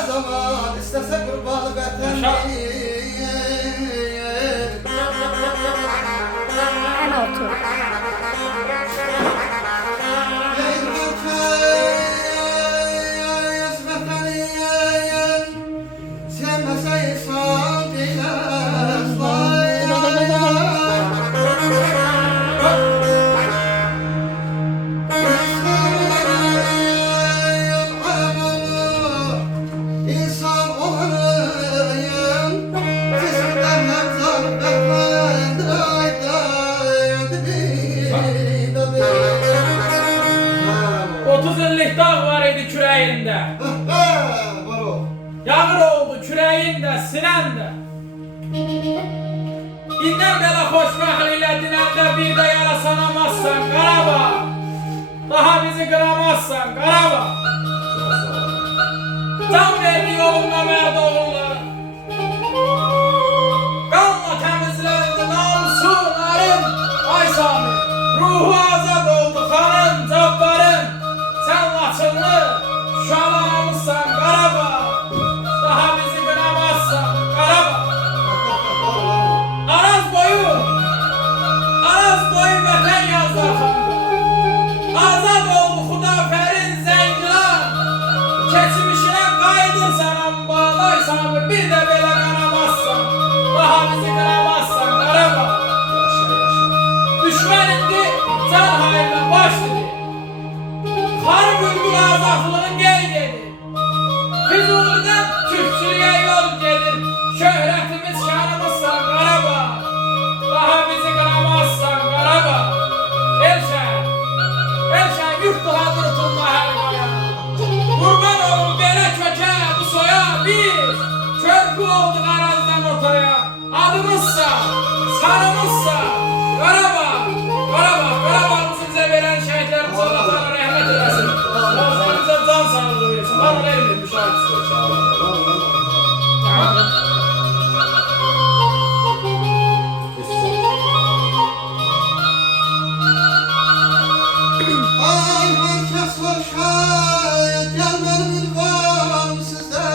ne zaman istese kurban vatanı. En otur. Dağ var idi kürəyində. Var o. Yağır oldu kürəyində, sinəndə. İndən belə xoşbəxtliklə dinəndə bir də yara sanamazsan Qarabağ. Daha bizi qıramazsan Qarabağ. Can verdi yolunda mərd oğulları. Qanla təmizləndi namusu narın. Ay Sami, ruhu azad oldu xanın, cabbarın. Sen Laçınlı, şalamızsan Qarabağ. Daha bizi qıramazsan Qarabağ. Araz boyu vətən yazlarında. Azad oldu Xudafərin Zəngilan. Keçmişinə qayıdırsan ambağlay Samir. Bir də belə qıramazsan. Daha bizi qıramazsan Qarabağ. Düşmən indi can hayırla baş dedi. Har bülbül azadlığın gel dedi. Füzuli'den Türkçülüğe yol gelir. Şöhretimiz şanımızsan Qarabağ. Daha bizi qıramazsan Qarabağ. Elşən yurtluhadır tutma hər qaya. Qurban olun belə kökə bu soya. Biz körpü olduk arazdan otaya. Adımızsa, sanımızsa Qarabağ. Qarabağımızı bizə verən şəhidlərimiz Allah'tan rəhmət eləsin. Razılarımıza can sağlığı versin. Bana elmir müşahidisi. Ay herkes hoşa gelmeli bir var sizde.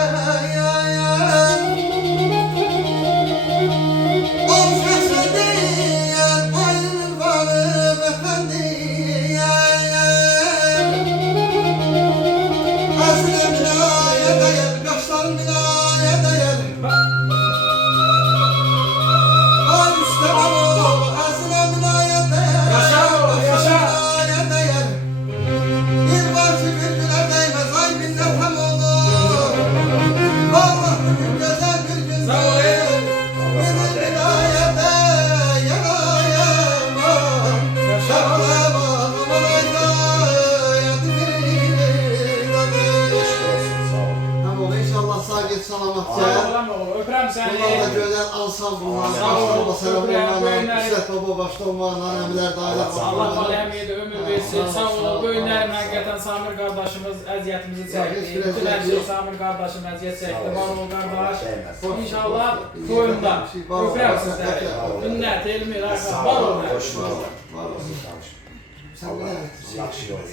Öpürəm səni. Bunlar da gözəl ansambullar, başlarına selamlarla, İzzət Baba başda olmaqla, əmilər dairə Allah aləmiyyədə ömür versin. Sağ ol. Böyünlərim həqiqətən Samir qardaşımız əziyyətimizi çəkdi. Bütün hər şey Samir qardaşım əziyyət çəkdi. Var ol qardaş. İnşallah toyunda. Öpürəm sizləri. Ünnət, Elmir, Arqad. Var ol. Var olsun. Sən də yaxşı yol